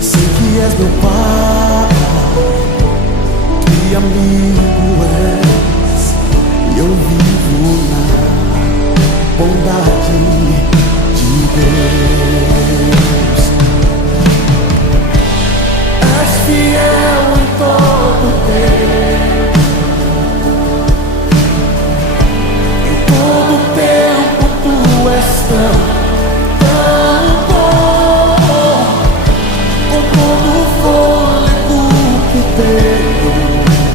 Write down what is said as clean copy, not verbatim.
Sei que és meu pai, que amigo és, e eu vivo na bondade de Deus. És fiel em todo tempo, em todo tempo tu és tão